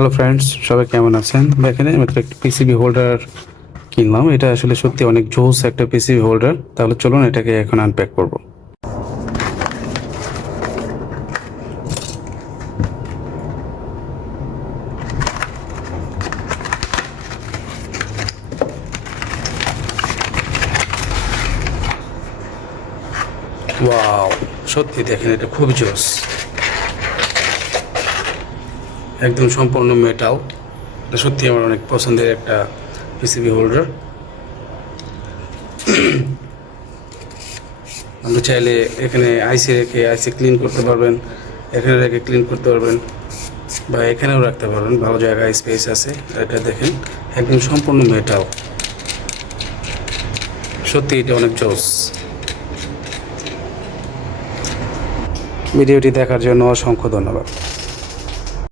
Hello friends, সবাই কেমন আছেন? দেখেন আমি একটা পিসিবি হোল্ডার কিনলাম। এটা আসলে সত্যি অনেক জোস একটা পিসিবি হোল্ডার। তাহলে চলুন এটাকে এখন আনপ্যাক করব। ওয়াও, সত্যি দেখেন এটা খুব জোস, একদম সম্পূর্ণ মেটাল। এটা সত্যি আমার অনেক পছন্দের একটা পিসিবি হোল্ডার। আপনি চাইলে এখানে আইসি রেখে আইসি ক্লিন করতে পারবেন, এখানে রেখে ক্লিন করতে পারবেন, বা এখানেও রাখতে পারবেন। ভালো জায়গায় স্পেস আছে। এটা দেখেন একদম সম্পূর্ণ মেটাল। সত্যি এটা অনেক জোস। ভিডিওটি দেখার জন্য অসংখ্য ধন্যবাদ।